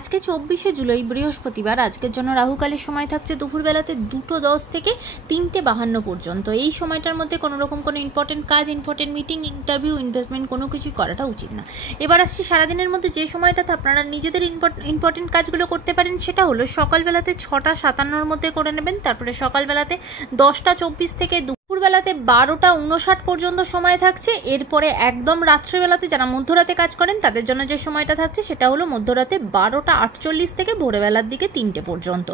আজকে 24শে জুলাই বৃহস্পতিবার। আজকের জন্য রাহুকালের সময় থাকছে দুপুরবেলাতে 2:10 থেকে 3:52 পর্যন্ত। এই সময়টার মধ্যে কোনো রকম কোনো ইম্পর্টেন্ট কাজ, ইম্পর্টেন্ট মিটিং, ইন্টারভিউ, ইনভেস্টমেন্ট কোনো কিছুই করাটা উচিত না। এবার আসছি সারাদিনের মধ্যে যে সময়টাতে আপনারা নিজেদের ইম্পর্টেন্ট কাজগুলো করতে পারেন, সেটা হলো সকালবেলাতে 6:57 মধ্যে করে নেবেন। তারপরে সকালবেলাতে 10:24 থেকে দুপুরবেলাতে 12:59 পর্যন্ত সময় থাকছে। এরপরে একদম রাত্রেবেলাতে যারা মধ্যরাতে কাজ করেন তাদের জন্য যে সময়টা থাকছে সেটা হলো মধ্যরাতে 12:48 থেকে ভোরবেলার দিকে 3টে পর্যন্ত।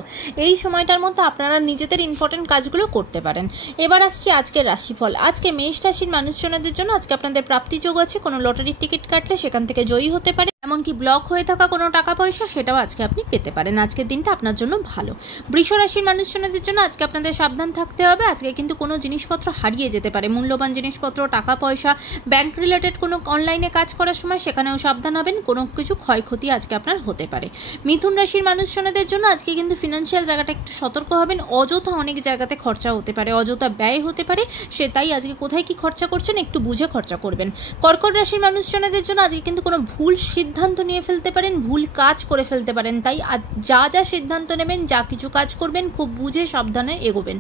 এই সময়টার মধ্যে আপনারা নিজেদের ইম্পর্টেন্ট কাজগুলো করতে পারেন। এবার আসছি আজকের রাশিফল। আজকে মেষ রাশির মানুষজনদের জন্য আজকে আপনাদের প্রাপ্তি যোগ আছে। কোনো লটারির টিকিট কাটলে সেখান থেকে জয়ী হতে পারে, এমনকি ব্লক হয়ে থাকা কোনো টাকা পয়সা সেটাও আজকে আপনি পেতে পারেন। আজকের দিনটা আপনার জন্য ভালো। বৃষ রাশির মানুষজনদের জন্য আজকে আপনাদের সাবধান থাকতে হবে। আজকে কিন্তু কোনো জিনিসপত্র হারিয়ে যেতে পারে, মূল্যবান জিনিসপত্র, টাকা পয়সা, ব্যাংক রিলেটেড কোনো অনলাইনে কাজ করার সময় সেখানেও সাবধান হবেন। কোনো কিছু ক্ষয়ক্ষতি আজকে আপনার হতে পারে। মিথুন রাশির মানুষজনদের জন্য আজকে কিন্তু ফিনান্সিয়াল জায়গাটা একটু সতর্ক হবেন। অযথা অনেক জায়গাতে খরচা হতে পারে, অযথা ব্যয় হতে পারে, তাই আজকে কোথায় কি খরচা করছেন একটু বুঝে খরচা করবেন। কর্কট রাশির মানুষজনদের জন্য আজকে কিন্তু কোনো ভুল সিদ্ধান্ত নিয়ে ফেলতে পারেন, ভুল কাজ করে ফেলতে পারেন। তাই যা যা সিদ্ধান্ত নেবেন, যা কিছু কাজ করবেন, খুব বুঝে সাবধানে এগোবেন।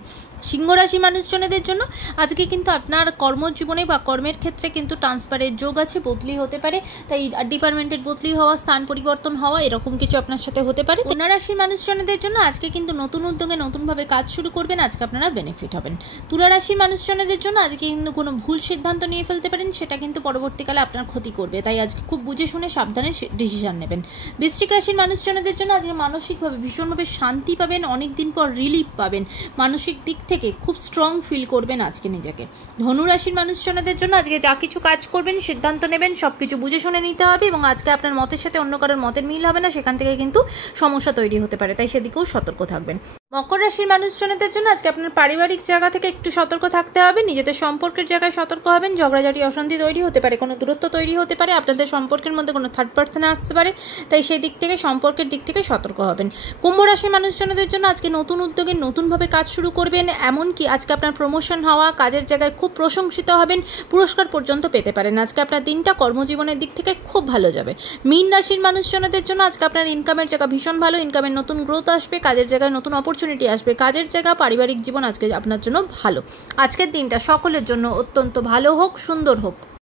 সিংহ রাশি মানুষজনদের জন্য আজকে কিন্তু আপনার কর্মজীবনে বা কর্মের ক্ষেত্রে কিন্তু ট্রান্সফারের যোগ আছে, বদলি হতে পারে। তাই ডিপার্টমেন্টের বদলি হওয়া, স্থান পরিবর্তন হওয়া, এরকম কিছু আপনার সাথে হতে পারে। কন্যা রাশির মানুষজনদের জন্য আজকে কিন্তু নতুন উদ্যোগে নতুনভাবে কাজ শুরু করবেন, আজকে আপনারা বেনিফিট হবেন। তুলা রাশির মানুষজনদের জন্য আজকে কিন্তু কোনো ভুল সিদ্ধান্ত নিয়ে ফেলতে পারেন, সেটা কিন্তু পরবর্তীকালে আপনার ক্ষতি করবে। তাই আজকে খুব বুঝে শুনে সাবধানে ডিসিশন নেবেন। বৃশ্চিক রাশির মানুষজনদের জন্য আজকে মানসিকভাবে ভীষণভাবে শান্তি পাবেন, অনেকদিন পর রিলিফ পাবেন, মানসিক দিক থেকে খুব স্ট্রং ফিল করবেন আজকে নিজেকে। ধনু রাশির মানুষজনদের জন্য আজকে যা কিছু কাজ করবেন, সিদ্ধান্ত নেবেন, সবকিছু বুঝে শুনে নিতে হবে এবং আজকে আপনার মতের সাথে অন্য কারোর মতের মিল হবে না, সেখান থেকে কিন্তু সমস্যা তৈরি হতে পারে, তাই সেদিকেও সতর্ক থাকবেন। মকর রাশির মানুষজনদের জন্য আজকে আপনার পারিবারিক জায়গা থেকে একটু সতর্ক থাকতে হবে, নিজেদের সম্পর্কের জায়গায় সতর্ক হবেন। ঝগড়াঝাটি, অশান্তি তৈরি হতে পারে, কোনো দূরত্ব তৈরি হতে পারে, আপনাদের সম্পর্কের মধ্যে কোনো থার্ড পার্সন আসতে পারে, তাই সেই দিক থেকে সম্পর্কের দিক থেকে সতর্ক হবেন। কুম্ভ রাশির মানুষজনদের জন্য আজকে নতুন উদ্যোগে নতুনভাবে কাজ শুরু করবেন, এমনকি আজকে আপনার প্রমোশন হওয়া, কাজের জায়গায় খুব প্রশংসিত হবেন, পুরস্কার পর্যন্ত পেতে পারেন। আজকে আপনার দিনটা কর্মজীবনের দিক থেকে খুব ভালো যাবে। মীন রাশির মানুষজনদের জন্য আজকে আপনার ইনকামের জায়গা ভীষণ ভালো, ইনকামের নতুন গ্রোথ আসবে, কাজের জায়গায় নতুন অপরচুনিটি আসবে, কাজের জায়গা, পারিবারিক জীবন আজকে আপনার জন্য ভালো। আজকের দিনটা সকলের জন্য অত্যন্ত ভালো হোক, সুন্দর হোক।